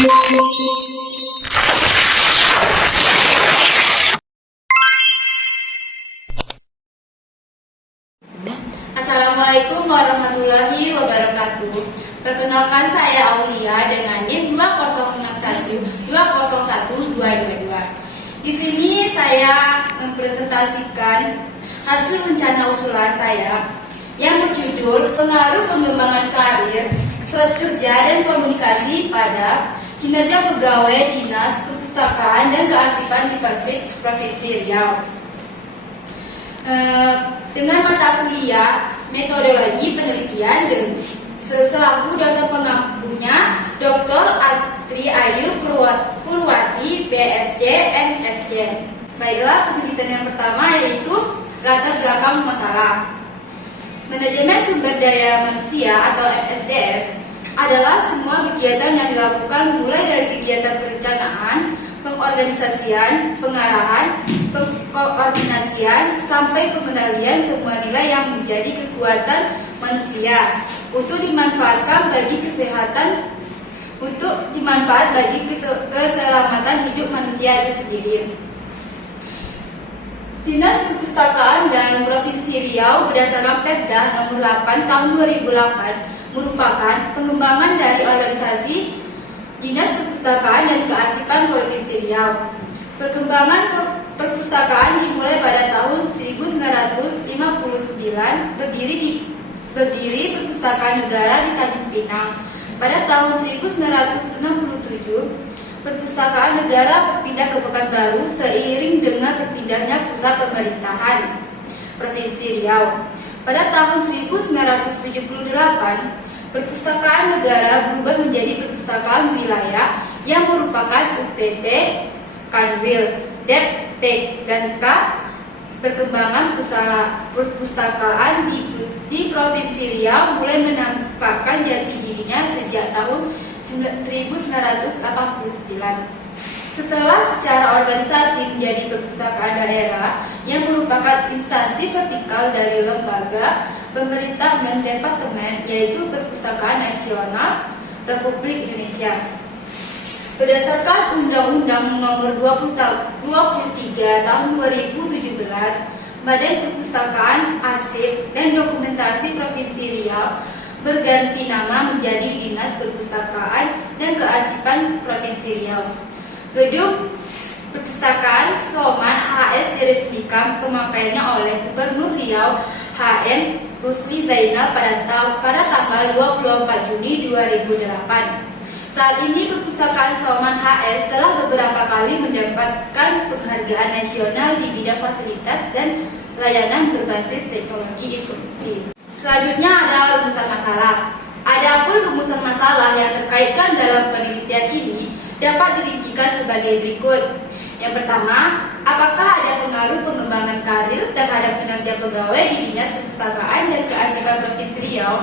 Assalamualaikum warahmatullahi wabarakatuh. Perkenalkan, saya Aulia dengan NIM 20612012222. Di sini saya mempresentasikan hasil rencana usulan saya yang berjudul Pengaruh Pengembangan Karir, Stres Kerja dan Komunikasi pada Kinerja Pegawai Dinas Perpustakaan dan Kearsipan di Persib Provinsi Riau. Dengan mata kuliah metodologi penelitian dan selaku dosen pengampunya Dr. Astri Ayu Purwati, PSC, MSc. Baiklah, penelitian yang pertama yaitu latar belakang masalah. Manajemen sumber daya manusia atau MSDM adalah semua kegiatan yang dilakukan mulai dari kegiatan perencanaan, pengorganisasian, pengarahan, pengkoordinasian, sampai pengendalian semua nilai yang menjadi kekuatan manusia untuk dimanfaatkan bagi keselamatan hidup manusia itu sendiri. Dinas Perpustakaan dan Provinsi Riau berdasarkan Perda Nomor 8 Tahun 2008 merupakan pengembangan dari organisasi Dinas Perpustakaan dan Kearsipan Provinsi Riau. Perkembangan perpustakaan dimulai pada tahun 1959, berdiri Perpustakaan Negara di Tanjung Pinang. Pada tahun 1967, Perpustakaan Negara berpindah ke Pekanbaru seiring dengan berpindahnya pusat pemerintahan Provinsi Riau. Pada tahun 1978, Perpustakaan Negara berubah menjadi Perpustakaan Wilayah yang merupakan UPT, Kanwil, Dep, Pek, dan K. Perkembangan perpustakaan di Provinsi Riau mulai menampakkan jati dirinya sejak tahun 1989. Setelah secara organisasi menjadi perpustakaan daerah yang merupakan instansi vertikal dari lembaga, pemerintah dan departemen, yaitu Perpustakaan Nasional Republik Indonesia. Berdasarkan Undang-Undang Nomor 23 Tahun 2017, Badan Perpustakaan, Arsip, dan Dokumentasi Provinsi Riau berganti nama menjadi Dinas Perpustakaan dan Kearsipan Provinsi Riau. Gedung Perpustakaan Soman HS diresmikan pemakaiannya oleh Gubernur Riau HM Rusli Zainal pada tanggal 24 Juni 2008. Saat ini Perpustakaan Soman HS telah beberapa kali mendapatkan penghargaan nasional di bidang fasilitas dan layanan berbasis teknologi informasi. Selanjutnya ada rumusan masalah. Adapun rumusan masalah yang terkaitkan dalam penelitian ini dapat dirincikan sebagai berikut. Yang pertama, apakah ada pengaruh pengembangan karir terhadap kinerja pegawai di Dinas Perpustakaan dan Kearsipan Provinsi Riau?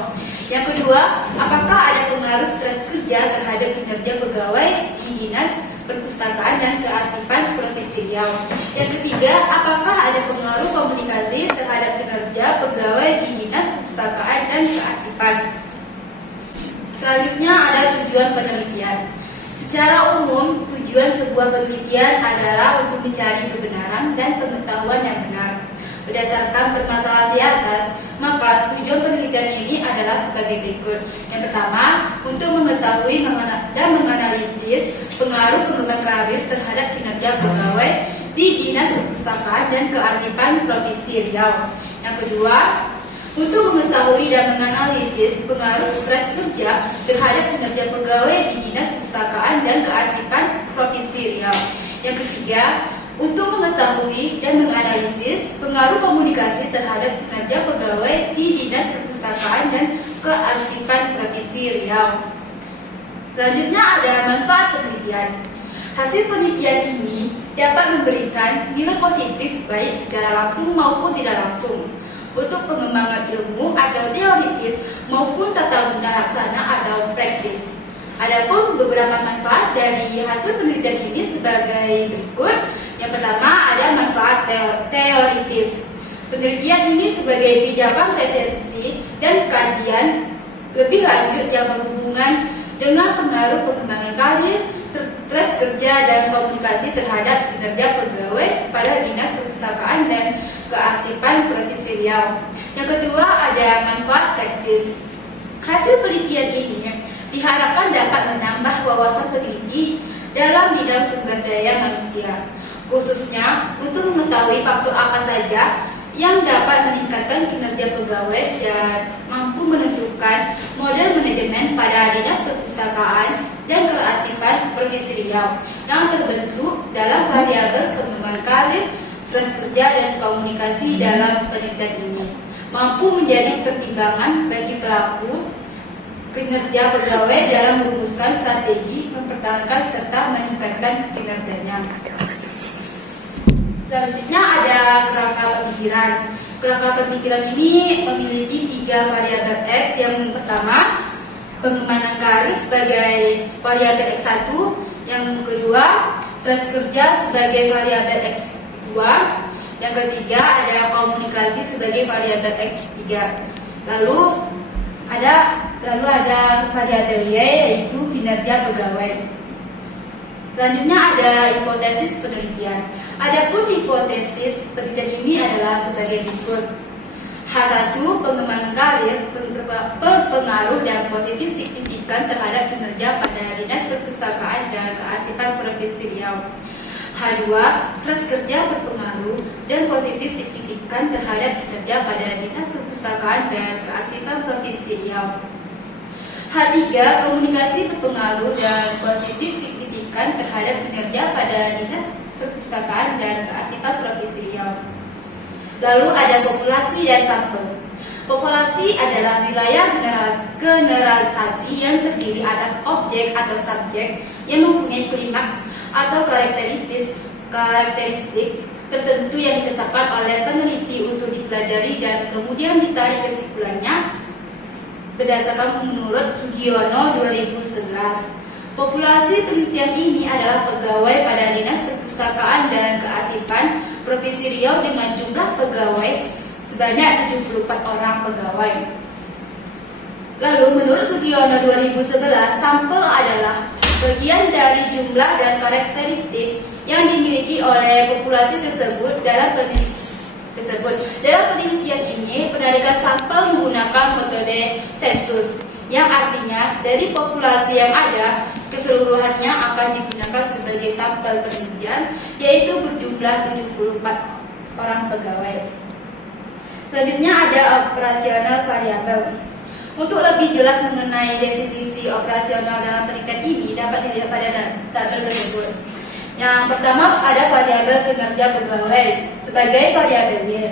Yang kedua, apakah ada pengaruh stres kerja terhadap kinerja pegawai di Dinas Perpustakaan dan Kearsipan Provinsi Riau? Yang ketiga, apakah ada pengaruh komunikasi terhadap kinerja pegawai di Dinas Perpustakaan dan Kearsipan? Selanjutnya ada tujuan penelitian. Secara umum, tujuan sebuah penelitian adalah untuk mencari kebenaran dan pengetahuan yang benar. Berdasarkan permasalahan di atas, maka tujuan penelitian ini adalah sebagai berikut. Yang pertama, untuk mengetahui dan menganalisis pengaruh pengembangan karir terhadap kinerja pegawai di Dinas Perpustakaan dan Kearsipan Provinsi Riau. Yang kedua, untuk mengetahui dan menganalisis pengaruh stres kerja terhadap kinerja pegawai di Dinas Perpustakaan dan Kearsipan Provinsi Riau. Yang ketiga, untuk mengetahui dan menganalisis pengaruh komunikasi terhadap kinerja pegawai di Dinas Perpustakaan dan Kearsipan Provinsi Riau. Selanjutnya ada manfaat penelitian. Hasil penelitian ini dapat memberikan nilai positif baik secara langsung maupun tidak langsung untuk pengembangan ilmu atau teoritis maupun tata guna laksana atau praktis. Adapun beberapa manfaat dari hasil penelitian ini sebagai berikut. Yang pertama ada manfaat teoritis. Penelitian ini sebagai pijakan referensi dan kajian lebih lanjut yang berhubungan dengan pengaruh pengembangan karir, stres kerja dan komunikasi terhadap kinerja pegawai pada Dinas Perpustakaan dan Kearsipan Provinsi Riau. Yang kedua ada manfaat praktis. Hasil penelitian ini diharapkan dapat menambah wawasan peneliti dalam bidang sumber daya manusia, khususnya untuk mengetahui faktor apa saja yang dapat meningkatkan kinerja pegawai dan mampu menentukan model manajemen pada Dinas Perpustakaan dan Kearsipan Provinsi Riau yang terbentuk dalam variabel pengembangan karir, stres kerja dan komunikasi. Dalam penelitian ini mampu menjadi pertimbangan bagi pelaku kinerja pegawai dalam merumuskan strategi, mempertahankan serta meningkatkan kinerjanya. Selanjutnya ada kerangka pemikiran. Kerangka pemikiran ini memiliki 3 variabel X. Yang pertama, pengembangan karir sebagai variabel X1. Yang kedua, stres kerja sebagai variabel X2. Yang ketiga ada komunikasi sebagai variabel X3. Lalu ada variabel Y, yaitu kinerja pegawai. Selanjutnya ada hipotesis penelitian. Adapun hipotesis penelitian ini adalah sebagai berikut. H1, pengembangan karir berpengaruh dan positif signifikan terhadap kinerja pada Dinas Perpustakaan dan Kearsipan Provinsi Riau. H2, stres kerja berpengaruh dan positif signifikan terhadap kinerja pada Dinas Perpustakaan dan Kearsipan Provinsi Riau. H3, komunikasi berpengaruh dan positif signifikan terhadap kinerja pada Dinas Perpustakaan dan Kearsipan Provinsi Riau. Lalu ada populasi dan sampel. Populasi adalah wilayah generalisasi yang terdiri atas objek atau subjek yang mempunyai klimaks atau karakteristik tertentu yang ditetapkan oleh peneliti untuk dipelajari dan kemudian ditarik kesimpulannya berdasarkan menurut Sugiono 2011. Populasi penelitian ini adalah pegawai pada Dinas Perpustakaan dan Kearsipan Provinsi Riau dengan jumlah pegawai sebanyak 74 orang pegawai. Lalu menurut Sugiono 2011, sampel adalah bagian dari jumlah dan karakteristik yang dimiliki oleh populasi tersebut. Dalam penelitian ini, penarikan sampel menggunakan metode sensus, yang artinya dari populasi yang ada, keseluruhannya akan digunakan sebagai sampel penelitian, yaitu berjumlah 74 orang pegawai. Selanjutnya ada operasional variabel. Untuk lebih jelas mengenai definisi operasional dalam penelitian ini dapat dilihat pada tabel tersebut. Yang pertama ada variabel kinerja pegawai sebagai variabel Y.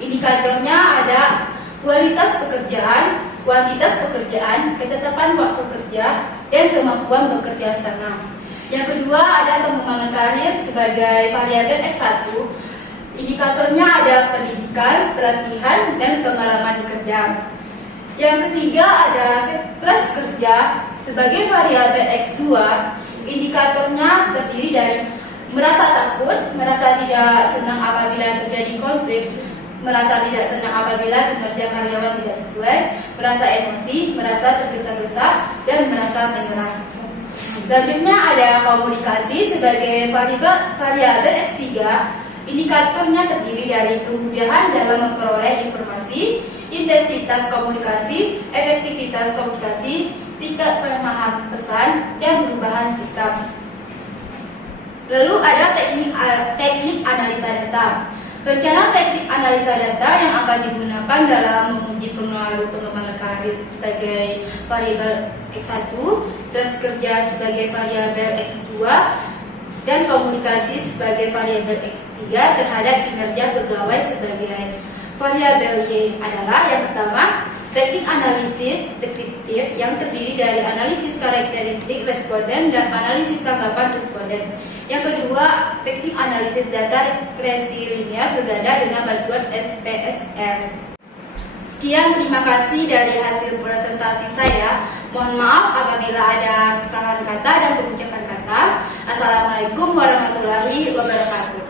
Indikatornya ada kualitas pekerjaan, kuantitas pekerjaan, ketetapan waktu kerja, dan kemampuan bekerja sama. Yang kedua ada pengembangan karir sebagai variabel X1. Indikatornya ada pendidikan, pelatihan, dan pengalaman kerja. Yang ketiga ada stres kerja sebagai variabel X2. Indikatornya terdiri dari merasa takut, merasa tidak senang apabila terjadi konflik, merasa tidak senang apabila kinerja karyawan tidak sesuai, merasa emosi, merasa tergesa-gesa, dan merasa menyerah. Selanjutnya ada komunikasi sebagai variabel X3. Indikatornya terdiri dari kemudahan dalam memperoleh informasi, intensitas komunikasi, efektivitas komunikasi, tingkat pemahaman pesan, dan perubahan sikap. Lalu ada teknik analisa data. Rencana teknik analisa data yang akan digunakan dalam menguji pengaruh pengembangan karir sebagai variabel X1, stres kerja sebagai variabel X2, dan komunikasi sebagai variabel X3 terhadap kinerja pegawai sebagai variabel Y adalah yang pertama, teknik analisis deskriptif yang terdiri dari analisis karakteristik responden dan analisis tanggapan responden. Yang kedua, teknik analisis data regresi linear berganda dengan bantuan SPSS. Sekian, terima kasih dari hasil presentasi saya. Mohon maaf apabila ada kesalahan kata dan pengucapan kata. Assalamualaikum warahmatullahi wabarakatuh.